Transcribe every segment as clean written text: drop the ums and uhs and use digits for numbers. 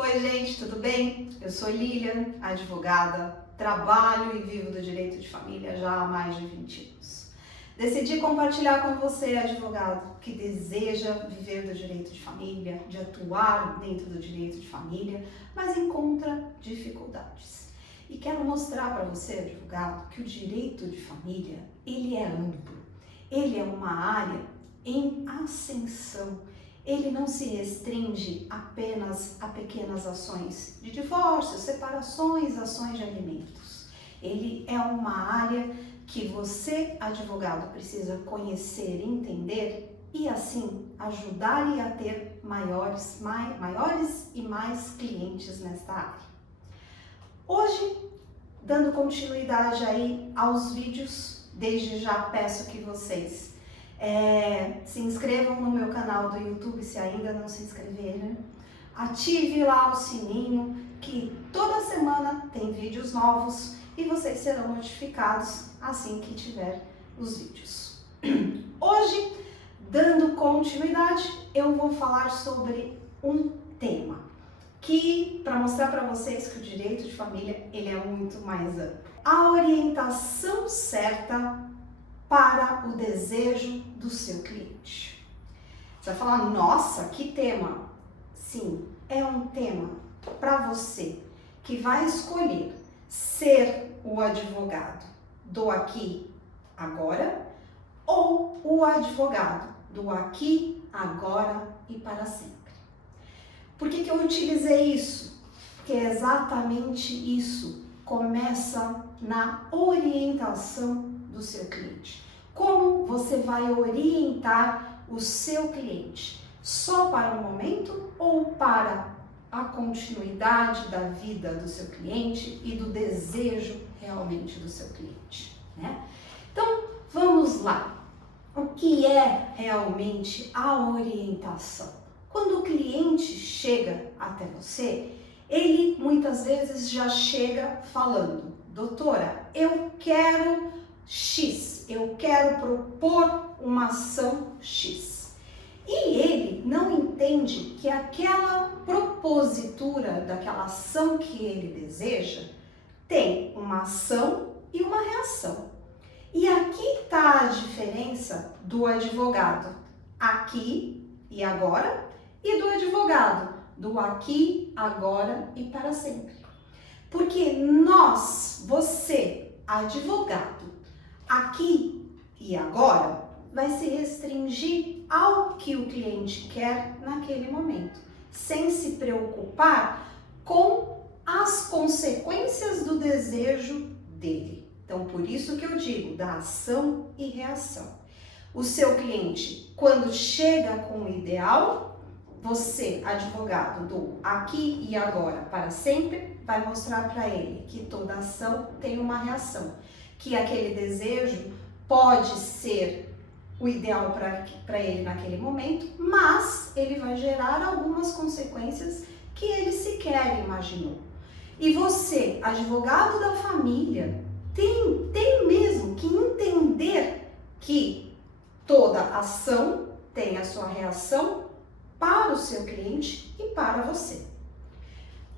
Oi, gente, tudo bem? Eu sou Lilian, advogada, trabalho e vivo do direito de família já há mais de 20 anos. Decidi compartilhar com você, advogado, que deseja viver do direito de família, de atuar dentro do direito de família, mas encontra dificuldades. E quero mostrar para você, advogado, que o direito de família, ele é amplo. Ele é uma área em ascensão. Ele não se restringe apenas a pequenas ações de divórcio, separações, ações de alimentos. Ele é uma área que você, advogado, precisa conhecer, entender e assim ajudar a ter maiores e mais clientes nesta área. Hoje, dando continuidade aí aos vídeos, desde já peço que vocês se inscrevam no meu canal do YouTube se ainda não se inscreveram. Ative lá o sininho que toda semana tem vídeos novos e vocês serão notificados assim que tiver os vídeos. Hoje, dando continuidade, eu vou falar sobre um tema que, para mostrar para vocês que o direito de família ele é muito mais amplo. A orientação certa para o desejo do seu cliente. Você vai falar, nossa, que tema! Sim, é um tema para você que vai escolher ser o advogado do aqui, agora, ou o advogado do aqui, agora e para sempre. Por que eu utilizei isso? Porque é exatamente isso começa na orientação do seu cliente. Como você vai orientar o seu cliente? Só para o momento ou para a continuidade da vida do seu cliente e do desejo realmente do seu cliente, né? Então, vamos lá. O que é realmente a orientação? Quando o cliente chega até você, ele muitas vezes já chega falando, doutora, eu quero X, eu quero propor uma ação X. E ele não entende que aquela propositura daquela ação que ele deseja tem uma ação e uma reação. E aqui está a diferença do advogado aqui e agora e do advogado do aqui, agora e para sempre. Porque nós, você, advogado, aqui e agora, vai se restringir ao que o cliente quer naquele momento, sem se preocupar com as consequências do desejo dele. Então, por isso que eu digo da ação e reação. O seu cliente, quando chega com o ideal, você, advogado do aqui e agora para sempre, vai mostrar para ele que toda ação tem uma reação, que aquele desejo pode ser o ideal para ele naquele momento, mas ele vai gerar algumas consequências que ele sequer imaginou. E você, advogado da família, tem mesmo que entender que toda ação tem a sua reação para o seu cliente e para você.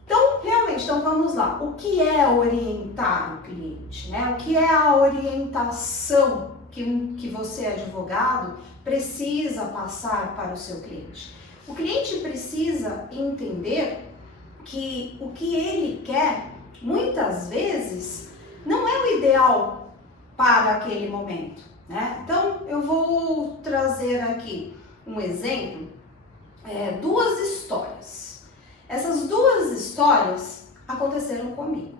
Então, realmente, vamos lá. O que é orientar o cliente, né? O que é a orientação que você, advogado, precisa passar para o seu cliente? O cliente precisa entender que o que ele quer, muitas vezes, não é o ideal para aquele momento, né? Então, eu vou trazer aqui um exemplo. Duas histórias. Essas duas histórias aconteceram comigo.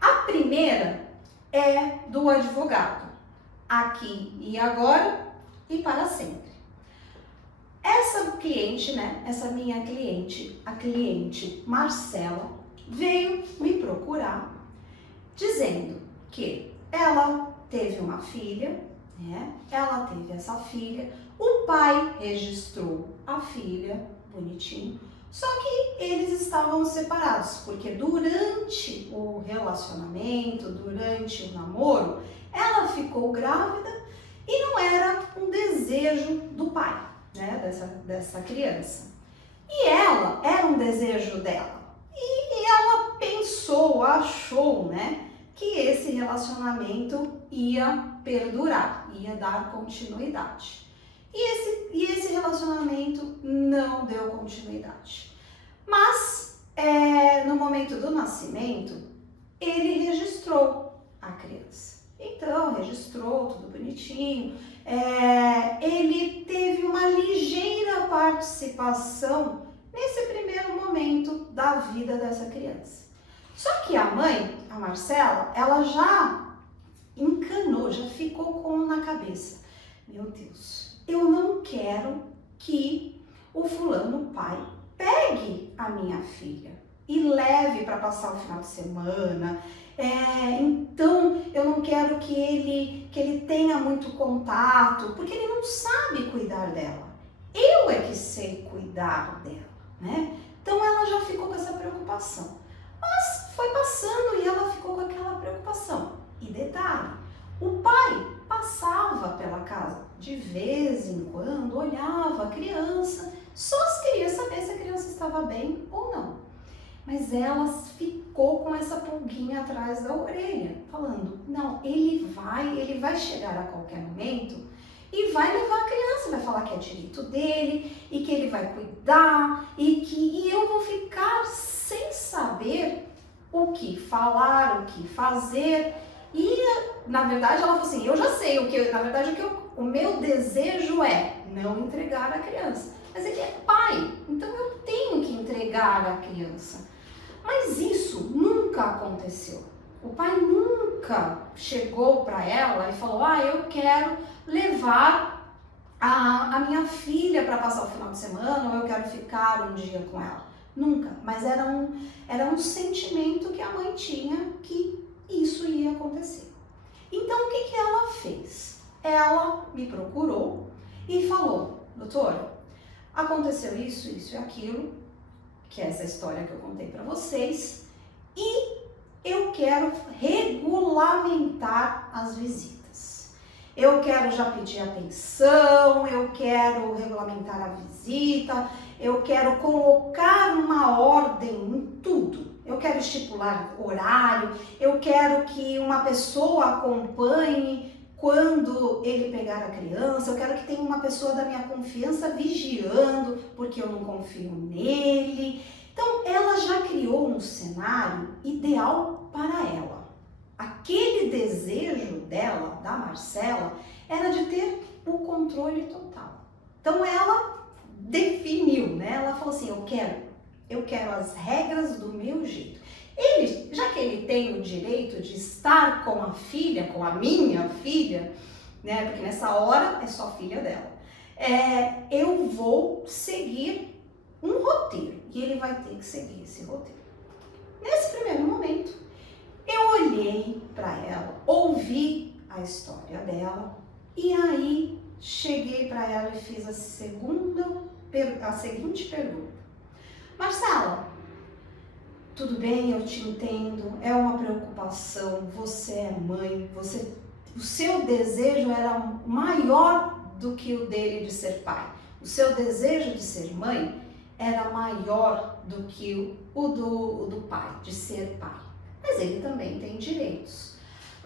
A primeira é do advogado, aqui e agora e para sempre. Essa cliente, né, essa minha cliente, a cliente Marcela, veio me procurar dizendo que ela teve uma filha, né? Ela teve essa filha, o pai registrou a filha, bonitinho, só que eles estavam separados, porque durante o relacionamento, durante o namoro, ela ficou grávida e não era um desejo do pai, né, dessa criança. E ela, era um desejo dela. E ela pensou, achou, né, que esse relacionamento ia perdurar, ia dar continuidade. E esse relacionamento não deu continuidade. Mas, no momento do nascimento, ele registrou a criança. Então, registrou, tudo bonitinho. Ele teve uma ligeira participação nesse primeiro momento da vida dessa criança. Só que a mãe, a Marcela, ela já encanou, já ficou na cabeça. Meu Deus, eu não quero que o fulano pai pegue a minha filha e leve para passar o final de semana. Então eu não quero que ele tenha muito contato, porque ele não sabe cuidar dela. Eu é que sei cuidar dela, né? Então ela já ficou com essa preocupação. Mas foi passando e ela ficou com aquela preocupação. E detalhe, o pai passava pela casa de vez em quando, olhava a criança, só queria saber se a criança estava bem ou não. Mas ela ficou com essa pulguinha atrás da orelha, falando, não, ele vai chegar a qualquer momento e vai levar a criança, vai falar que é direito dele e que ele vai cuidar e eu vou ficar sem saber o que falar, o que fazer. E, na verdade, ela falou assim, eu já sei, o meu desejo é não entregar a criança. Mas ele é pai, então eu tenho que entregar a criança. Mas isso nunca aconteceu. O pai nunca chegou para ela e falou, eu quero levar a minha filha para passar o final de semana ou eu quero ficar um dia com ela. Nunca, mas era um sentimento que a mãe tinha que isso ia acontecer. Então o que ela fez? Ela me procurou e falou, doutora, aconteceu isso, isso e aquilo, que é essa história que eu contei para vocês, e eu quero regulamentar as visitas. Eu quero já pedir atenção, eu quero regulamentar a visita, eu quero colocar uma ordem em tudo. Eu quero estipular horário, eu quero que uma pessoa acompanhe quando ele pegar a criança, eu quero que tenha uma pessoa da minha confiança vigiando, porque eu não confio nele. Então, ela já criou um cenário ideal para ela. Aquele desejo dela, da Marcela, era de ter o controle total. Então, ela definiu, né? Ela falou assim, eu quero as regras do meu jeito. Ele, já que ele tem o direito de estar com a filha, com a minha filha, né? Porque nessa hora é só filha dela. Eu vou seguir um roteiro e ele vai ter que seguir esse roteiro. Nesse primeiro momento, eu olhei para ela, ouvi a história dela e aí cheguei para ela e fiz a seguinte pergunta. Marcela, tudo bem, eu te entendo, é uma preocupação, você é mãe, o seu desejo era maior do que o dele de ser pai. O seu desejo de ser mãe era maior do que o do pai, de ser pai. Mas ele também tem direitos.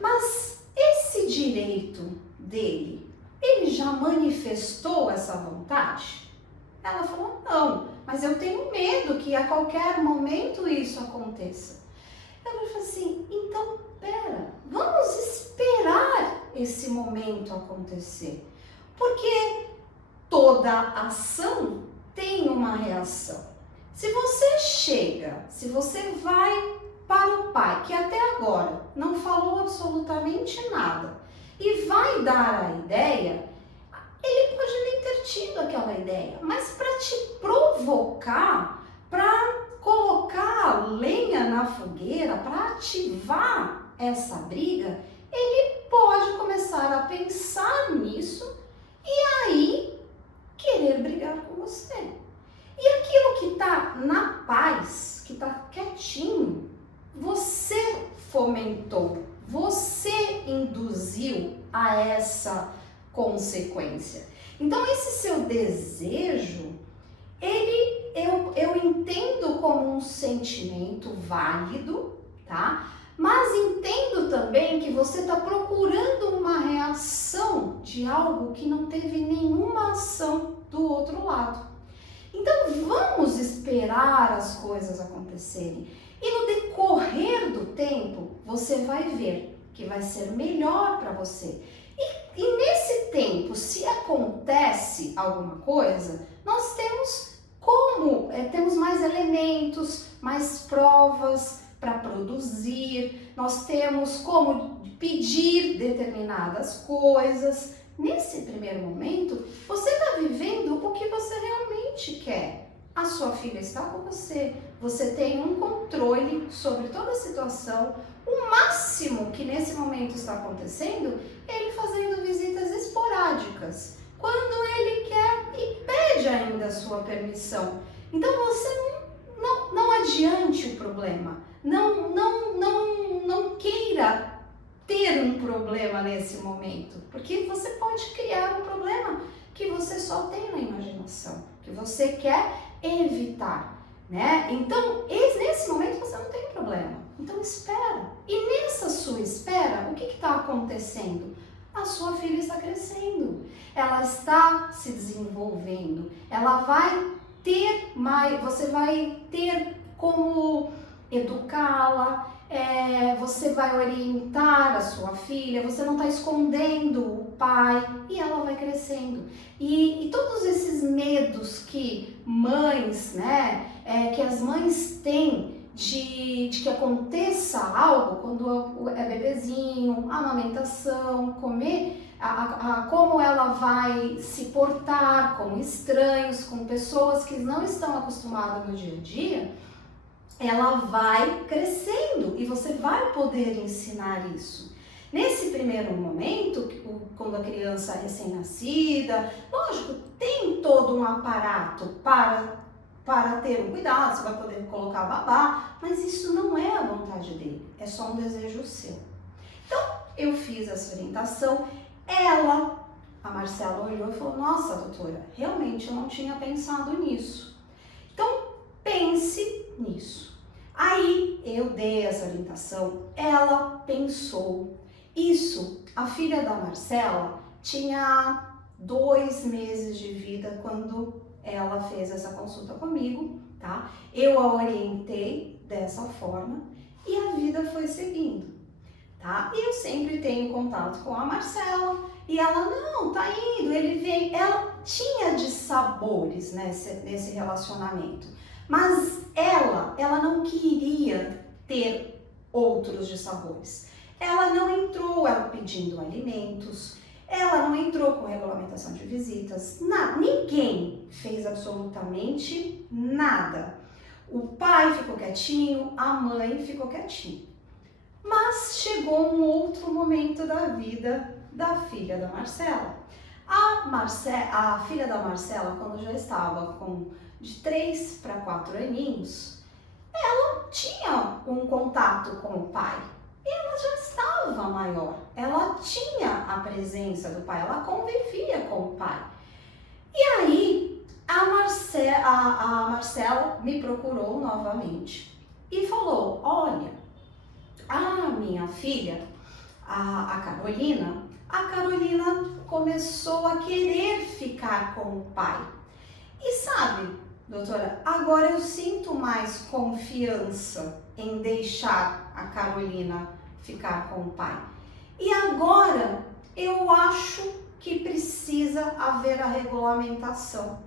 Mas esse direito dele, ele já manifestou essa vontade? Ela falou, não, mas eu tenho medo que a qualquer momento isso aconteça. Eu falei assim, então pera, vamos esperar esse momento acontecer. Porque toda ação tem uma reação. Se você vai para o pai, que até agora não falou absolutamente nada, e vai dar a ideia, ele pode nem ter tido aquela ideia, mas para te provocar, para colocar lenha na fogueira, para ativar essa briga, ele pode começar a pensar nisso e aí querer brigar com você. E aquilo que está na paz, que está quietinho, você fomentou, você induziu a essa consequência. Então esse seu desejo, eu entendo como um um sentimento válido, tá? Mas entendo também que você está procurando uma reação de algo que não teve nenhuma ação do outro lado. Então vamos esperar as coisas acontecerem. E no decorrer do tempo, você vai ver que vai ser melhor para você. E nesse tempo, se acontece alguma coisa, nós temos temos mais elementos, mais provas para produzir, nós temos como pedir determinadas coisas. Nesse primeiro momento, você está vivendo o que você realmente quer. A sua filha está com você, você tem um controle sobre toda a situação. O máximo que nesse momento está acontecendo é ele fazendo visitas esporádicas, quando ele quer e pede ainda a sua permissão. Então você não adiante o problema, não queira ter um problema nesse momento, porque você pode criar um problema que você só tem na imaginação, que você quer evitar, né? Então, nesse momento você não tem problema, então espera. E nessa sua espera, o que está acontecendo? A sua filha está crescendo, ela está se desenvolvendo, ela vai ter mais, você vai ter como educá-la, você vai orientar a sua filha, você não está escondendo o pai e ela vai crescendo. E todos esses medos que mães, né, que as mães têm de que aconteça algo quando é bebezinho, amamentação, comer, como ela vai se portar com estranhos, com pessoas que não estão acostumadas no dia a dia, ela vai crescendo e você vai poder ensinar isso. Nesse primeiro momento, quando a criança é recém-nascida, lógico, tem todo um aparato para ter um cuidado, você vai poder colocar babá, mas isso não é a vontade dele, é só um desejo seu. Então, eu fiz essa orientação, a Marcela olhou e falou, nossa, doutora, realmente eu não tinha pensado nisso. Então, pense nisso. Aí, eu dei essa orientação, ela pensou. Isso, a filha da Marcela tinha 2 meses de vida quando ela fez essa consulta comigo, tá? Eu a orientei dessa forma e a vida foi seguindo, tá? E eu sempre tenho contato com a Marcela e ela, não, tá indo, ele vem. Ela tinha dissabores nesse relacionamento, mas ela não queria ter outros dissabores. Ela não entrou pedindo alimentos, ela não entrou com regulamentação de visitas, ninguém fez absolutamente nada. O pai ficou quietinho, a mãe ficou quietinha. Mas chegou um outro momento da vida da filha da Marcela. A filha da Marcela, quando já estava de 3 para 4 aninhos, ela tinha um contato com o pai. Ela já estava maior, ela tinha a presença do pai, ela convivia com o pai. E aí a Marcela me procurou novamente e falou, olha, a minha filha, a Carolina começou a querer ficar com o pai. E sabe, doutora, agora eu sinto mais confiança em deixar a Carolina ficar com o pai. E agora eu acho que precisa haver a regulamentação.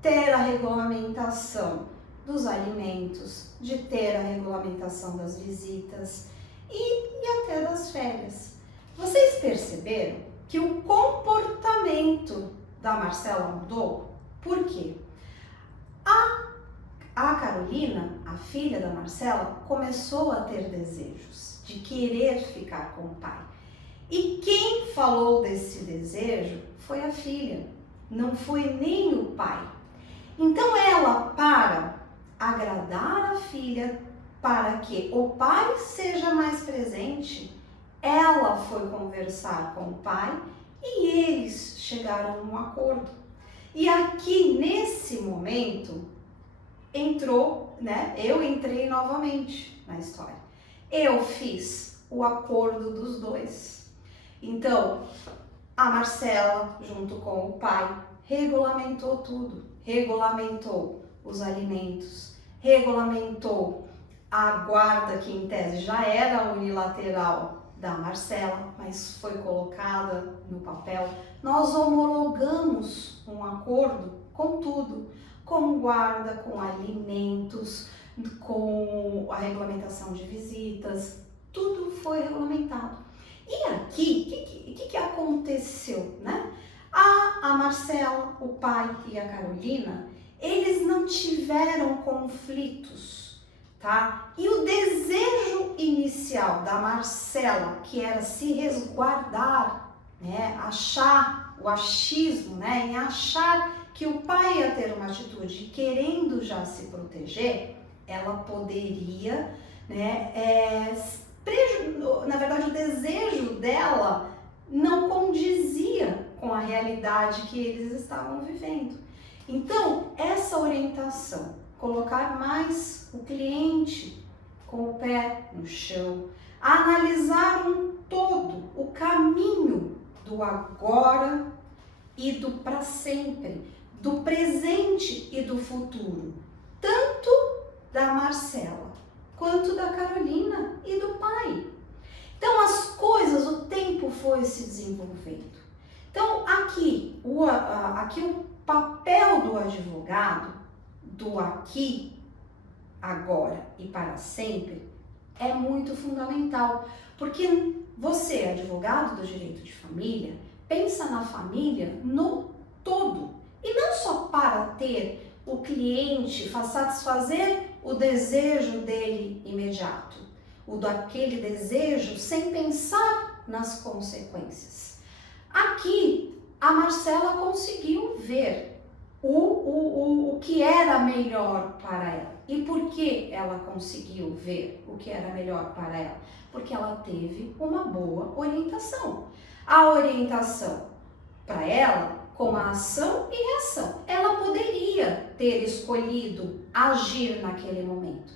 Ter a regulamentação dos alimentos, de ter a regulamentação das visitas e até das férias. Vocês perceberam que o comportamento da Marcela mudou? Por quê? A Carolina, a filha da Marcela, começou a ter desejos de querer ficar com o pai. E quem falou desse desejo foi a filha, não foi nem o pai. Então ela, para agradar a filha, para que o pai seja mais presente, ela foi conversar com o pai e eles chegaram a um acordo. E aqui, nesse momento, entrou né, eu entrei novamente na história. Eu fiz o acordo dos dois. Então, a Marcela, junto com o pai, regulamentou tudo. Regulamentou os alimentos, regulamentou a guarda, que em tese já era unilateral da Marcela, mas foi colocada no papel. Nós homologamos um acordo com tudo, com guarda, com alimentos, com a regulamentação de visitas, tudo foi regulamentado. E aqui, o que aconteceu, né? A Marcela, o pai e a Carolina, eles não tiveram conflitos, tá? E o desejo inicial da Marcela, que era se resguardar, né? Achar o achismo, né? Em achar que o pai ia ter uma atitude querendo já se proteger, ela poderia, né? Na verdade, o desejo dela não condizia com a realidade que eles estavam vivendo. Então, essa orientação, colocar mais o cliente com o pé no chão, analisar um todo, o caminho do agora e do para sempre, do presente e do futuro, tanto da Marcela quanto da Carolina e do pai. Então, as coisas, o tempo foi se desenvolvendo. Então, aqui o papel do advogado, do aqui, agora e para sempre, é muito fundamental, porque você, advogado do direito de família, pensa na família no todo, e não só para ter o cliente, satisfazer o desejo dele imediato, o daquele desejo sem pensar nas consequências. Aqui, a Marcela conseguiu ver o que era melhor para ela. E por que ela conseguiu ver o que era melhor para ela? Porque ela teve uma boa orientação. A orientação para ela, com a ação e reação. Ela poderia ter escolhido agir naquele momento,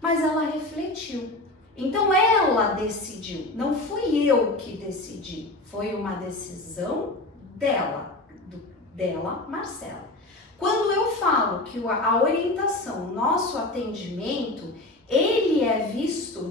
mas ela refletiu. Então ela decidiu, não fui eu que decidi, foi uma decisão dela, Marcela. Quando eu falo que a orientação, o nosso atendimento, ele é visto,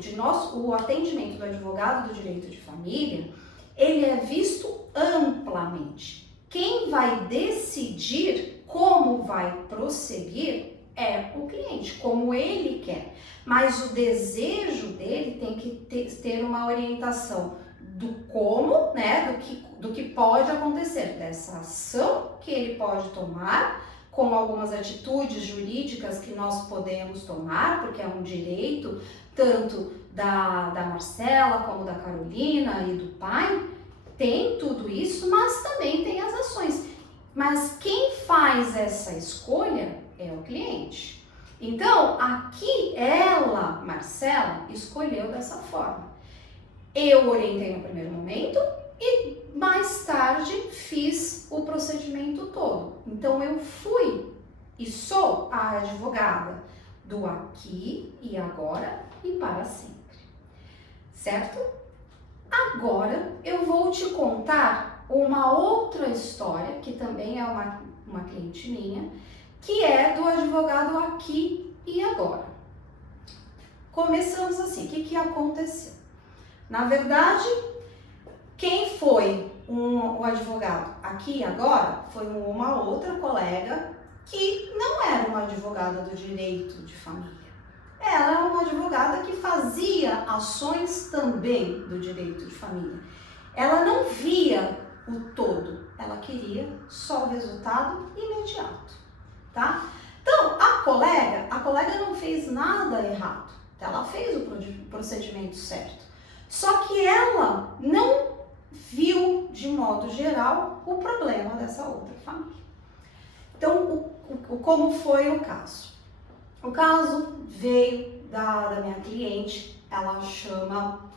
o atendimento do advogado do direito de família, ele é visto amplamente. Quem vai decidir como vai prosseguir é o cliente, como ele quer. Mas o desejo dele tem que ter uma orientação do como, né, do que pode acontecer, dessa ação que ele pode tomar, com algumas atitudes jurídicas que nós podemos tomar, porque é um direito tanto da Marcela como da Carolina e do pai, tem tudo isso, mas também tem as ações. Mas quem faz essa escolha é o cliente. Então, aqui ela, Marcela, escolheu dessa forma. Eu orientei no primeiro momento e mais tarde fiz o procedimento todo. Então, eu fui e sou a advogada do aqui e agora e para sempre. Certo? Agora, eu vou te contar uma outra história, que também é uma cliente minha, que é do advogado aqui e agora. Começamos assim, o que aconteceu? Na verdade, quem foi o advogado aqui e agora foi uma outra colega que não era uma advogada do direito de família. Ela era uma advogada que fazia ações também do direito de família. Ela não via o todo, ela queria só o resultado imediato, tá? Então, a colega não fez nada errado, ela fez o procedimento certo. Só que ela não viu, de modo geral, o problema dessa outra família. Então, como foi o caso? O caso veio da minha cliente, ela chama...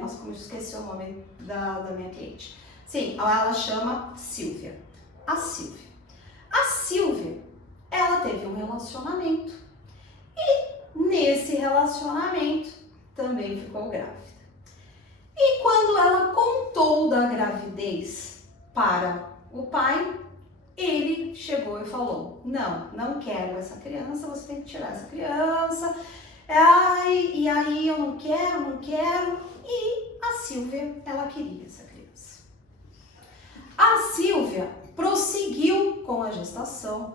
nossa, como eu esqueci o nome da minha cliente. Sim, ela chama Silvia. A Silvia, ela teve um relacionamento Nesse relacionamento também ficou grávida. E quando ela contou da gravidez para o pai, ele chegou e falou: não quero essa criança, você tem que tirar essa criança. Ai, e aí eu não quero. E a Sílvia, ela queria essa criança. A Sílvia prosseguiu com a gestação,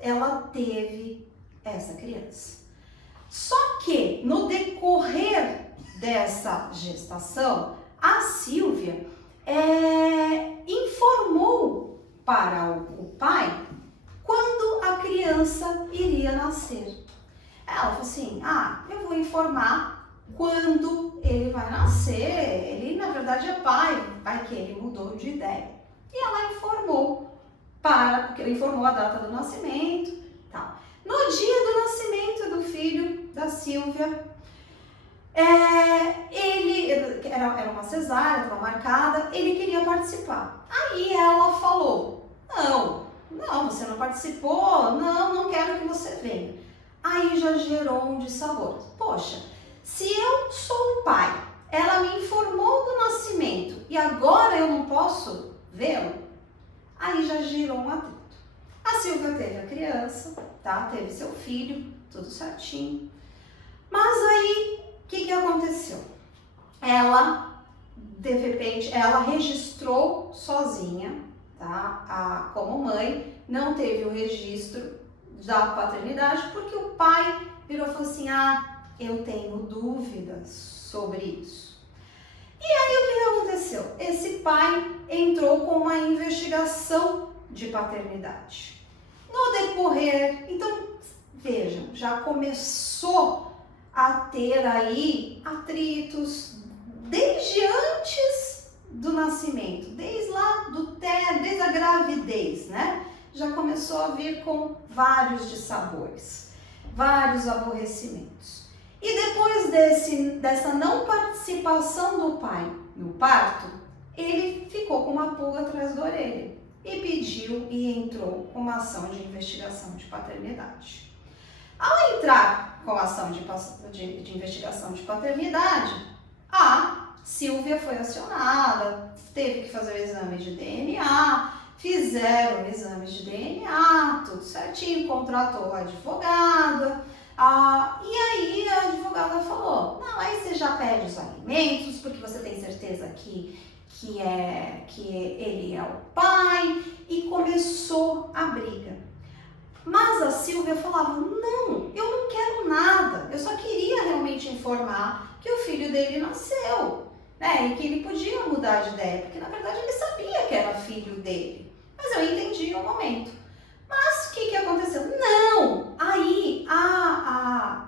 ela teve essa criança. Só que no decorrer dessa gestação, a Sílvia informou para o pai quando a criança iria nascer. Ela falou assim: eu vou informar quando ele vai nascer. Ele, na verdade, é pai, vai que ele mudou de ideia. E ela informou a data do nascimento, tal. No dia do nascimento do filho da Sílvia, ele era uma cesárea, estava marcada, ele queria participar. Aí ela falou: não, você não participou, não quero que você venha. Aí já gerou um dissabor. Poxa, se eu sou o pai, ela me informou do nascimento e agora eu não posso vê-lo? Aí já gerou um atrito. A Sílvia teve a criança, tá? Teve seu filho, tudo certinho. Mas aí, o que aconteceu? Ela, de repente, ela registrou sozinha, tá? Como mãe, não teve o registro da paternidade, porque o pai virou e falou assim: eu tenho dúvidas sobre isso. E aí o que aconteceu? Esse pai entrou com uma investigação de paternidade. No decorrer, então, vejam, já começou a ter aí atritos desde antes do nascimento, desde a gravidez, né? Já começou a vir com vários dissabores, vários aborrecimentos. E depois dessa não participação do pai no parto, ele ficou com uma pulga atrás da orelha e pediu e entrou com uma ação de investigação de paternidade. Ao entrar com a ação de investigação de paternidade, a Sílvia foi acionada, teve que fazer o exame de DNA, fizeram o exame de DNA, tudo certinho, contratou a advogada. E aí a advogada falou: não, aí você já pede os alimentos, porque você tem certeza que ele é o pai, e começou a briga. Mas a Sílvia falava: não, eu não quero nada, eu só queria realmente informar que o filho dele nasceu, né, e que ele podia mudar de ideia, porque na verdade ele sabia que era filho dele, mas eu entendi no momento. Mas o que aconteceu? Não! Aí,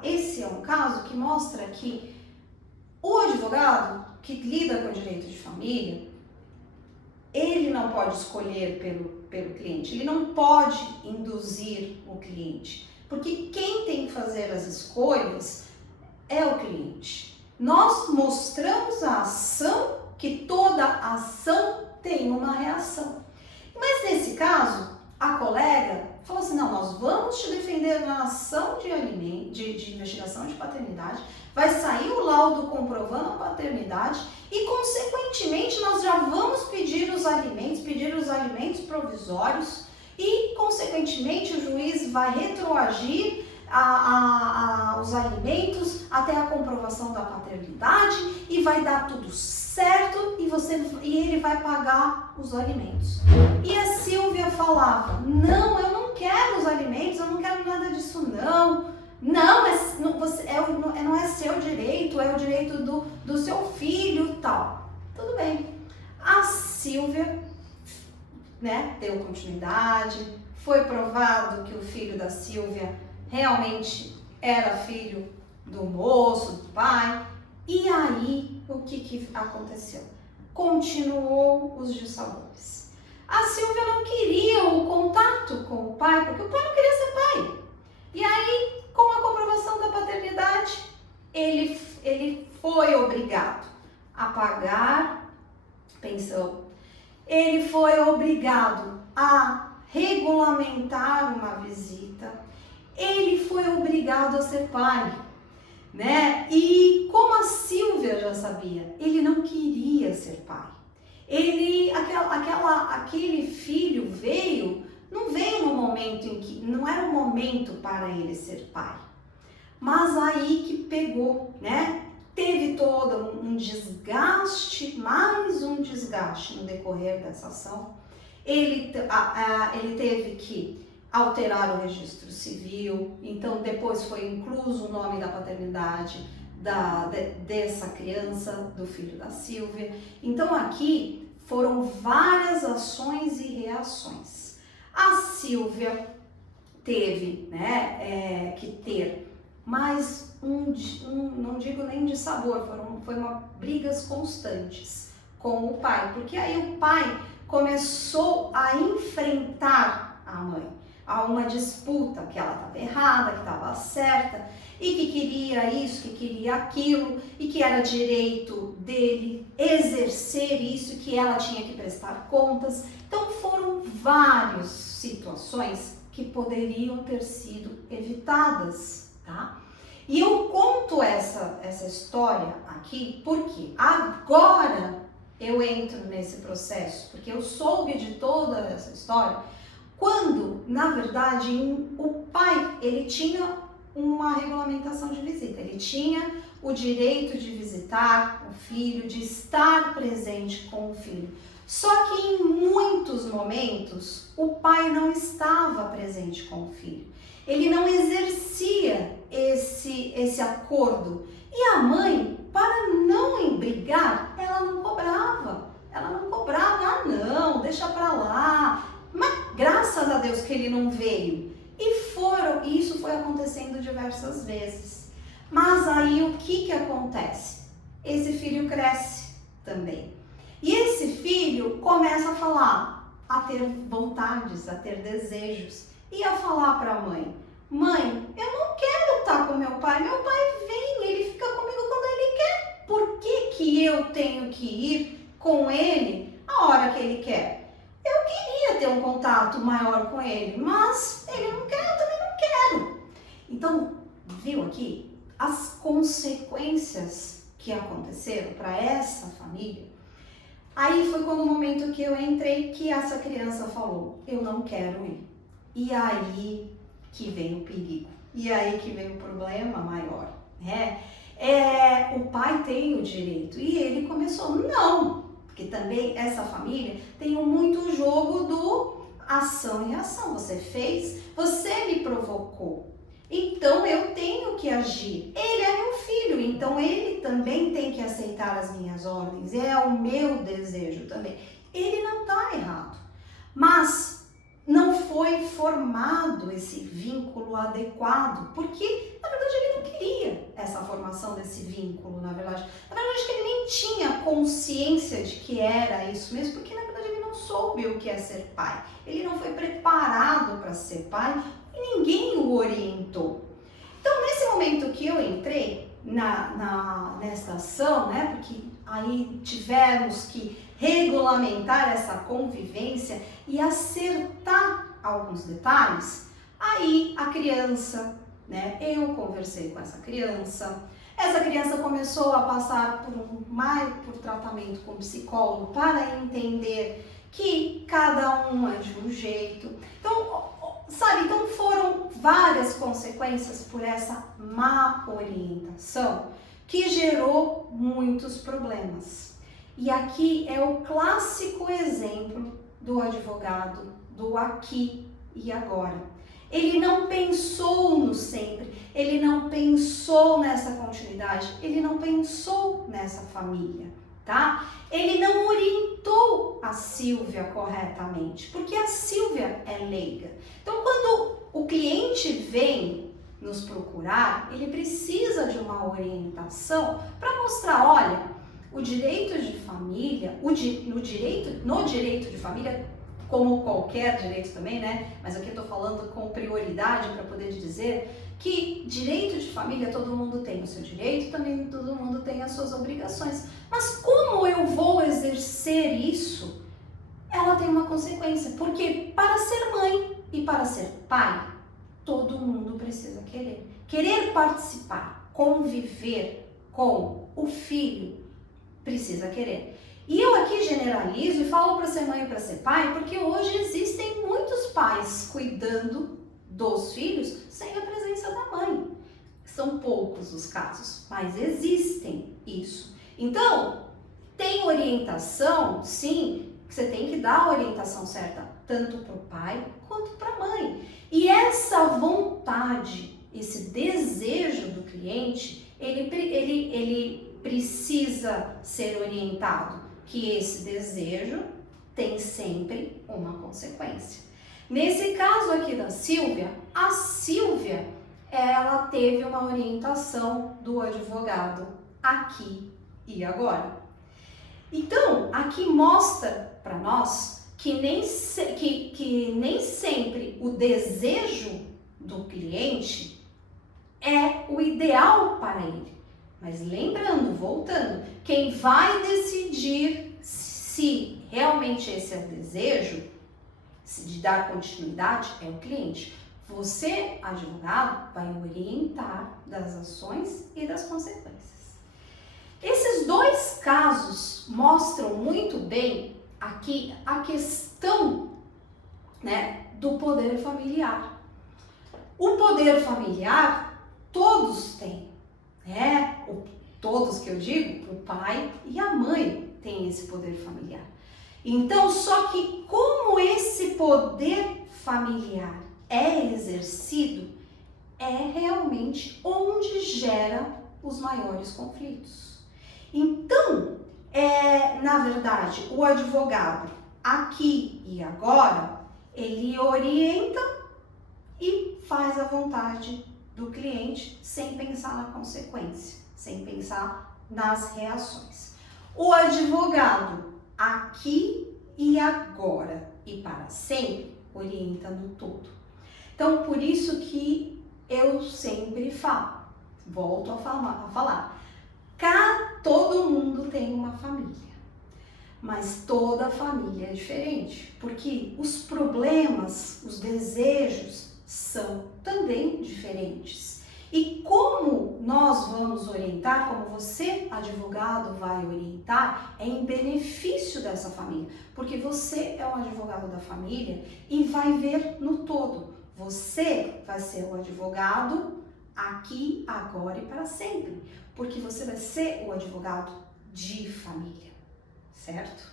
esse é um caso que mostra que o advogado que lida com o direito de família, ele não pode escolher pelo cliente, ele não pode induzir o cliente, porque quem tem que fazer as escolhas é o cliente. Nós mostramos a ação, que toda ação tem uma reação. Mas nesse caso, a colega falou assim: não, nós vamos te defender na ação de investigação de paternidade, vai sair o laudo comprovando a paternidade e, consequentemente, nós já vamos pedir os alimentos provisórios e, consequentemente, o juiz vai retroagir os alimentos até a comprovação da paternidade e vai dar tudo certo e ele vai pagar os alimentos. E a Sílvia falava: não, eu não quero os alimentos, eu não quero nada disso não. Não é seu direito, é o direito do seu filho, tal. Tudo bem. A Sílvia, né, deu continuidade, foi provado que o filho da Sílvia realmente era filho do moço, do pai. E aí, o que aconteceu? Continuou os dissabores. A Sílvia não queria o contato com o pai, porque o pai não queria ser pai. E aí, com a comprovação da paternidade, ele foi obrigado a pagar pensão. Ele foi obrigado a regulamentar uma visita. Ele foi obrigado a ser pai, né? E como a Sílvia já sabia, ele não queria ser pai. Aquele filho não veio no momento em que, não era o momento para ele ser pai. Mas aí que pegou, né? Teve todo um desgaste, mais um desgaste no decorrer dessa ação. Ele teve que alterar o registro civil, então depois foi incluso o nome da paternidade dessa criança, do filho da Sílvia. Então aqui foram várias ações e reações. A Sílvia teve, né, que ter mais não digo nem de sabor, foram brigas constantes com o pai, porque aí o pai começou a enfrentar a mãe, a uma disputa, que ela estava errada, que estava certa, e que queria isso, que queria aquilo, e que era direito dele exercer isso, que ela tinha que prestar contas. Então foram várias situações que poderiam ter sido evitadas, tá? E eu conto essa história aqui porque agora eu entro nesse processo, porque eu soube de toda essa história quando, na verdade, o pai, ele tinha uma regulamentação de visita, ele tinha o direito de visitar o filho, de estar presente com o filho. Só que em muitos momentos o pai não estava presente com o filho. Ele não exercia esse acordo. E a mãe, para não brigar, ela não cobrava. Ah, não, deixa pra lá. Mas graças a Deus que ele não veio. E isso foi acontecendo diversas vezes. Mas aí o que acontece? Esse filho cresce também. E esse filho começa a falar, a ter vontades, a ter desejos. E a falar para a mãe, mãe, eu não quero estar com meu pai vem, ele fica comigo quando ele quer. Por que eu tenho que ir com ele a hora que ele quer? Eu queria ter um contato maior com ele, mas ele não quer, eu também não quero. Então, viu aqui as consequências que aconteceram para essa família? Aí foi quando o momento que eu entrei que essa criança falou, eu não quero ir. E aí que vem o perigo, e aí que vem o problema maior, né? O pai tem o direito, e ele começou, não, porque também essa família tem muito jogo do ação e reação. Você fez, você me provocou, então eu tenho que agir. Ele é meu filho, então ele também tem que aceitar as minhas ordens, é o meu desejo também. Ele não está errado, mas não foi formado esse vínculo adequado, porque na verdade ele não queria essa formação desse vínculo, na verdade acho que ele nem tinha consciência de que era isso mesmo, porque na verdade ele não soube o que é ser pai, ele não foi preparado para ser pai e ninguém o orientou. Então nesse momento que eu entrei nessa ação, né, porque aí tivemos que regulamentar essa convivência e acertar alguns detalhes, aí a criança, né, eu conversei com essa criança começou a passar por tratamento com psicólogo para entender que cada um é de um jeito. Então foram várias consequências por essa má orientação que gerou muitos problemas. E aqui é o clássico exemplo do advogado do aqui e agora. Ele não pensou no sempre, ele não pensou nessa continuidade, ele não pensou nessa família, tá? Ele não orientou a Sílvia corretamente, porque a Sílvia é leiga. Então, quando o cliente vem nos procurar, ele precisa de uma orientação para mostrar, olha, o direito de família, no direito de família, como qualquer direito também, né? Mas aqui eu tô falando com prioridade para poder dizer que direito de família todo mundo tem o seu direito, também todo mundo tem as suas obrigações. Mas como eu vou exercer isso? Ela tem uma consequência, porque para ser mãe e para ser pai, todo mundo precisa querer. Querer participar, conviver com o filho, precisa querer. E eu aqui generalizo e falo para ser mãe e para ser pai, porque hoje existem muitos pais cuidando dos filhos sem a presença da mãe. São poucos os casos, mas existem isso. Então, tem orientação, sim, você tem que dar a orientação certa, tanto para o pai quanto para a mãe. E essa vontade, esse desejo do cliente, ele precisa ser orientado, que esse desejo tem sempre uma consequência. Nesse caso aqui da Silvia, a Silvia, ela teve uma orientação do advogado aqui e agora. Então, aqui mostra para nós que nem sempre o desejo do cliente é o ideal para ele. Mas lembrando, voltando, quem vai decidir se realmente esse é o desejo de dar continuidade é o cliente. Você, advogado, vai orientar das ações e das consequências. Esses dois casos mostram muito bem aqui a questão, né, do poder familiar. O poder familiar todos têm, né? Todos que eu digo, o pai e a mãe têm esse poder familiar. Então, só que como esse poder familiar é exercido, é realmente onde gera os maiores conflitos. Então, na verdade, o advogado aqui e agora, ele orienta e faz a vontade do cliente sem pensar na consequência, sem pensar nas reações. O advogado aqui e agora e para sempre orienta no todo. Então, por isso que eu sempre falo, volto a falar, todo mundo tem uma família, mas toda família é diferente, porque os problemas, os desejos são também diferentes. E como nós vamos orientar, como você, advogado, vai orientar, é em benefício dessa família, porque você é o advogado da família e vai ver no todo. Você vai ser o advogado aqui, agora e para sempre, porque você vai ser o advogado de família, certo?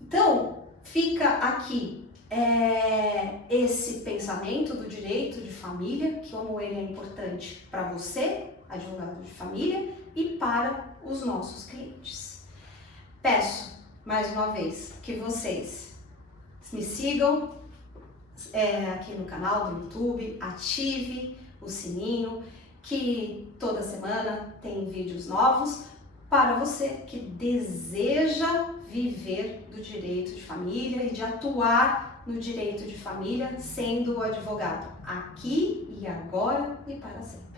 Então, fica aqui esse pensamento do direito de família, como ele é importante para você, advogado de família, e para os nossos clientes. Peço, mais uma vez, que vocês me sigam aqui no canal do YouTube, ative o sininho, que toda semana tem vídeos novos para você que deseja viver do direito de família e de atuar no direito de família sendo o advogado aqui e agora e para sempre.